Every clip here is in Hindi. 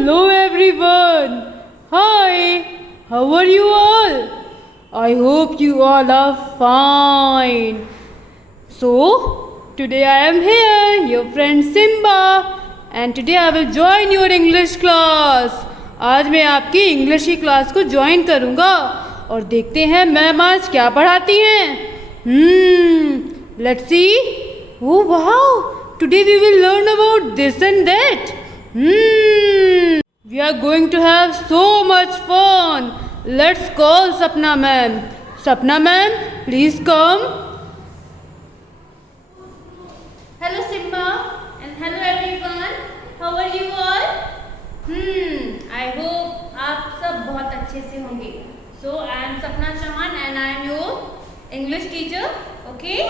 Hello everyone. Hi. How are you all? I hope you all are fine. So, today I am here, your friend Simba, and today I will join your English class. आज मैं आपकी इंग्लिश की क्लास को ज्वाइन करूँगा और देखते हैं मैम आज क्या पढ़ाती हैं. Let's see. Oh wow! Today we will learn about this and that. We are going to have so much fun. Let's call Sapna ma'am. Sapna ma'am, please come. Hello Simba and hello everyone. How are you all? I hope आप सब बहुत अच्छे से होंगे. So I am Sapna Chauhan and I am your English teacher. Okay?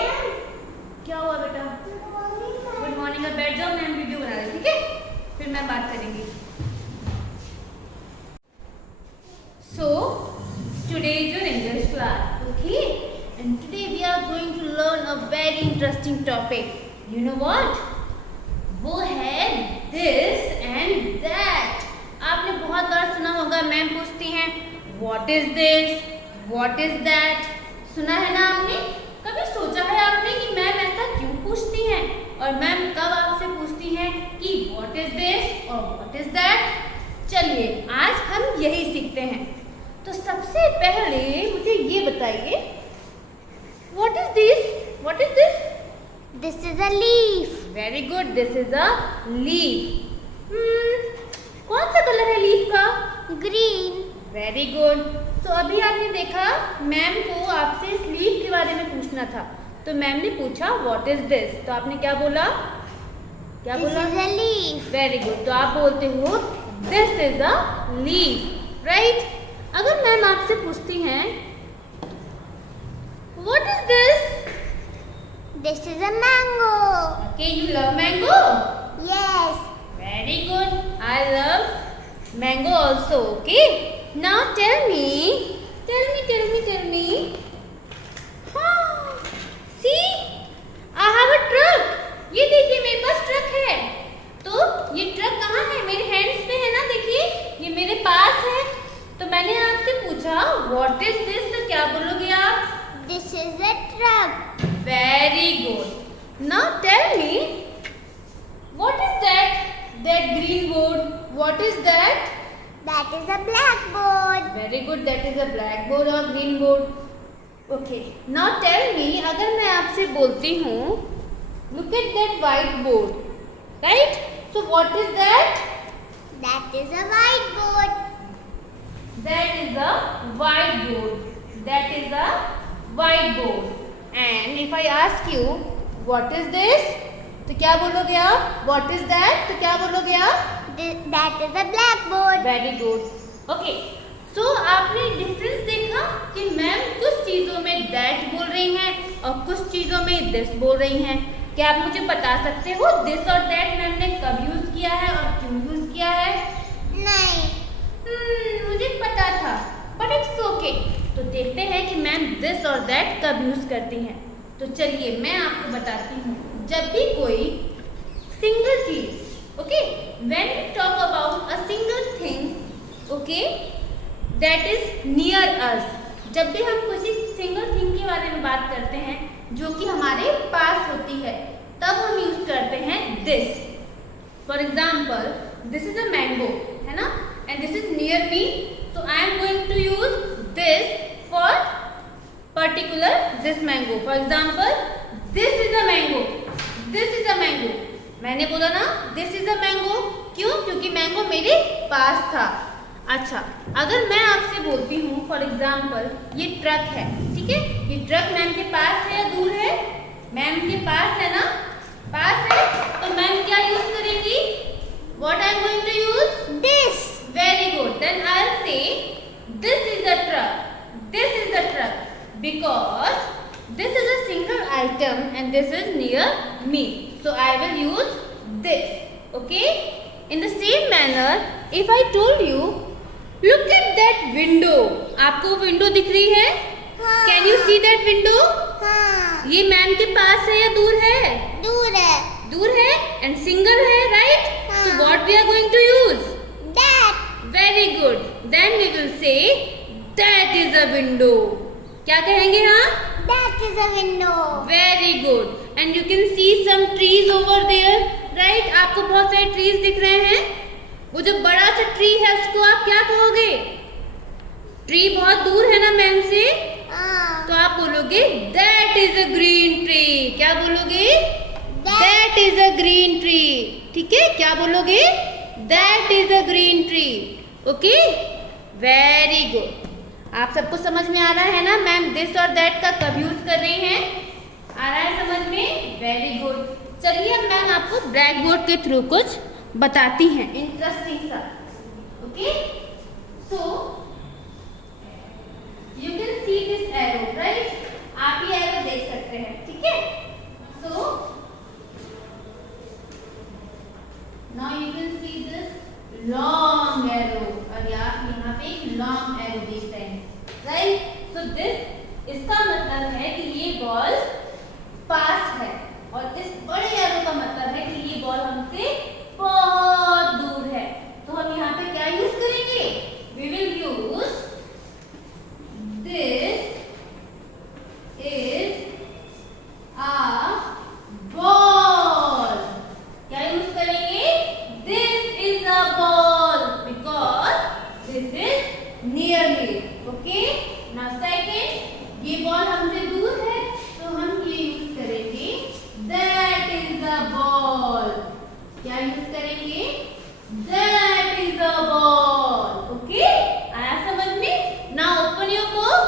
क्या हुआ बेटा? Good morning. अब बैठ जाओ, मैम वीडियो बना रही, ठीक है? फिर मैं बात करेंगी. So today is your English class, okay? And today we are going to learn a very interesting topic. You know what? वो है this and that. आपने बहुत बार सुना होगा, मैम पूछती हैं What is this? What is that? सुना है ना आपने? कभी सोचा है आपने कि मैम ऐसा क्यों पूछती हैं? और मैम कब आपसे पूछती हैं कि What is this और What is that? चलिए आज हम यही सीखते हैं. तो सबसे पहले मुझे ये बताइए What is this? What is this? This is a leaf. Very good. This is a leaf. कौन सा कलर है लीफ का? Green. Very good. तो अभी आपने देखा मैम को आपसे इस लीफ के बारे में पूछना था, तो मैम ने पूछा व्हाट इज दिस, तो आपने क्या बोला? क्या This बोला? is a leaf. Very good. तो आप बोलते हो this is a leaf, right? अगर मैम आपसे पूछती हैं what is this? This is a mango. Okay, you love mango? Yes. Very good. I love mango also. Okay. Now tell me. See, I have a truck. ये देखिए मेरे पास ट्रक है. तो ये ट्रक कहाँ है? मेरे हैंड्स पे है ना, देखिए ये मेरे पास है. तो मैंने आपसे पूछा What is this? तो क्या बोलोगे आप? This is a truck. Very good. Now tell me. What is that? That green board. What is that? That is a blackboard. Very good. That is a blackboard or green board. Okay. Now tell me, अगर मैं आपसे बोलती हूँ, look at that white board, right? So what is that? That is a whiteboard. That is a whiteboard. That is a whiteboard. And if I ask you, what is this? तो क्या बोलोगे आप? What is that? तो क्या बोलोगे आप? That is a blackboard. Very good. Okay, so आपने डिफरेंस देखा कि मैम कुछ चीज़ों में दैट बोल रही हैं और कुछ चीज़ों में दिस बोल रही हैं. क्या आप मुझे बता सकते हो दिस और दैट मैम ने कब यूज़ किया है और क्यों यूज़ किया है? नहीं. मुझे पता था, बट इट्स ओके. तो देखते हैं कि मैम दिस और दैट कब यूज़ करती हैं. तो चलिए मैं आपको बताती हूँ. जब भी कोई single cheese, okay, when we talk about a single thing, okay, that is near us, जब भी हम किसी सिंगल थिंग के बारे में बात करते हैं जो कि हमारे पास होती है, तब हम यूज करते हैं this. For example, this is a mango, है ना, and this is near me, so I am going to use this for particular this mango. For example, this is a mango. This is a mango. मैंने बोला ना दिस इज अ मैंगो. क्यों? क्योंकि मैंगो मेरे पास था. अच्छा, अगर मैं आपसे बोलती हूँ फॉर एग्जाम्पल ये ट्रक है, ठीक है, ये ट्रक मैम के पास है या दूर है? मैम के पास है ना, पास है. तो मैम क्या यूज करेंगी? What I am going to use? This. Very good. Then I will say this is a truck. This is a truck because this is a single item and this is near me, so I will use this. Okay, in the same manner if I told you look at that window, आपको विंडो दिख रही है? हाँ. Can you see that window? हाँ. ये मैम के पास है या दूर है? दूर है. दूर है and single है, right? हाँ. So what we are going to use? That. Very good. Then we will say that is a window. क्या कहेंगे हाँ? That is a window. Very good. And you can see some trees over there, right? आपको बहुत सारे ट्रीज दिख रहे हैं. वो जो बड़ा सा ट्री है उसको आप क्या कहोगे? ट्री बहुत दूर है ना मैम से, तो आप बोलोगे that is a green tree. क्या बोलोगे? That is a green tree. ठीक है, क्या बोलोगे? That is a green tree. Okay, very good. आप सबको समझ में आ रहा है ना मैम दिस और दैट का कब यूज कर रहे हैं? आ रहा है समझ में? Very good. चलिए अब मैम आपको ब्लैक बोर्ड के थ्रू कुछ बताती हैं इंटरेस्टिंग सा. Okay, so you can see this arrow, right? आप ये एरो देख सकते हैं. ठीक है, so now you can see this long arrow. और आप यहाँ पे एक लॉन्ग एरो देख रहे हैं, राइट? सो दिस, इसका मतलब है कि ये बॉल पास है, और इस बड़े एरो का मतलब है कि ये बॉल हमसे बहुत दूर है. तो हम यहाँ पे क्या यूज करेंगे? We will use this is a ball. क्या यूज करेंगे? This is a ball because this is nearly. Okay, now second, ये बॉल हमसे दूर है तो हम ये यूज करेंगे दैट इज अ बॉल. क्या यूज करेंगे? That is a ball. Okay, आया समझ में? Now open your book.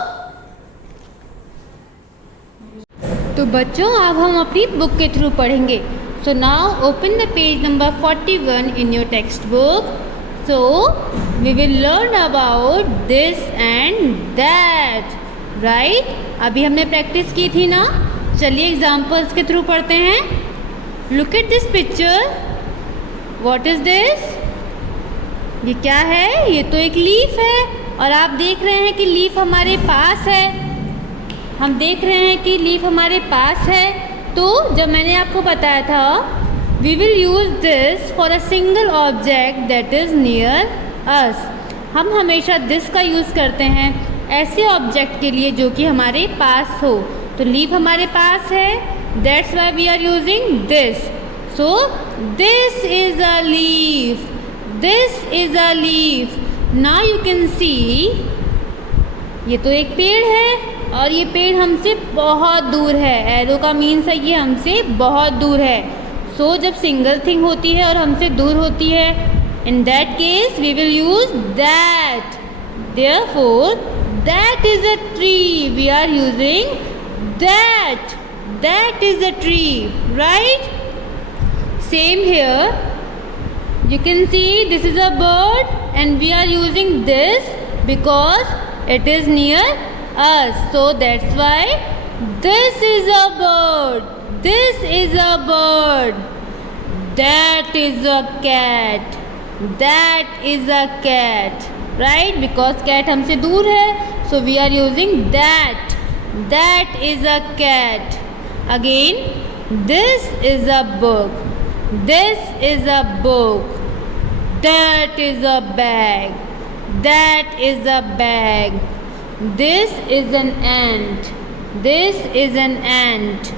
तो बच्चों अब हम अपनी बुक के थ्रू पढ़ेंगे. So now open the page number 41 in your text book. So we will learn about this and that, right? अभी हमने प्रैक्टिस की थी ना. चलिए एग्जाम्पल्स के थ्रू पढ़ते हैं. Look at this picture. What is this? ये क्या है? ये तो एक लीफ है, और आप देख रहे हैं कि लीफ हमारे पास है. हम देख रहे हैं कि लीफ हमारे पास है. तो जब मैंने आपको बताया था we will use this for a single object that is near us. हम हमेशा this का यूज़ करते हैं ऐसे ऑब्जेक्ट के लिए जो कि हमारे पास हो. तो लीफ हमारे पास है, that's why we are using this. So this is a leaf. This is a leaf. Now you can see ये तो एक पेड़ है, और ये पेड़ हमसे बहुत दूर है. एरो का मीन्स है ये हमसे बहुत दूर है. सो जब सिंगल थिंग होती है और हमसे दूर होती है, in that case we will use that. Therefore that is a tree. We are using that. That is a tree, right? Same here you can see this is a bird and we are using this because it is near us. So that's why this is a bird. This is a bird. That is a cat. That is a cat. Right? Because cat हमसे दूर है, so we are using that. That is a cat. Again, this is a book. This is a book. That is a bag. That is a bag. This is an ant. This is an ant.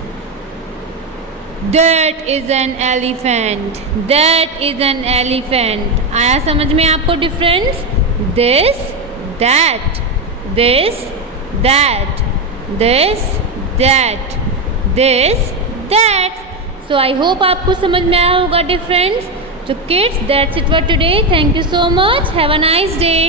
That is an elephant. That is an elephant. आया समझ में आपको difference? This, that. This, that. This, that. This, that. So I hope आपको समझ में आया होगा difference. So kids, that's it for today. Thank you so much. Have a nice day.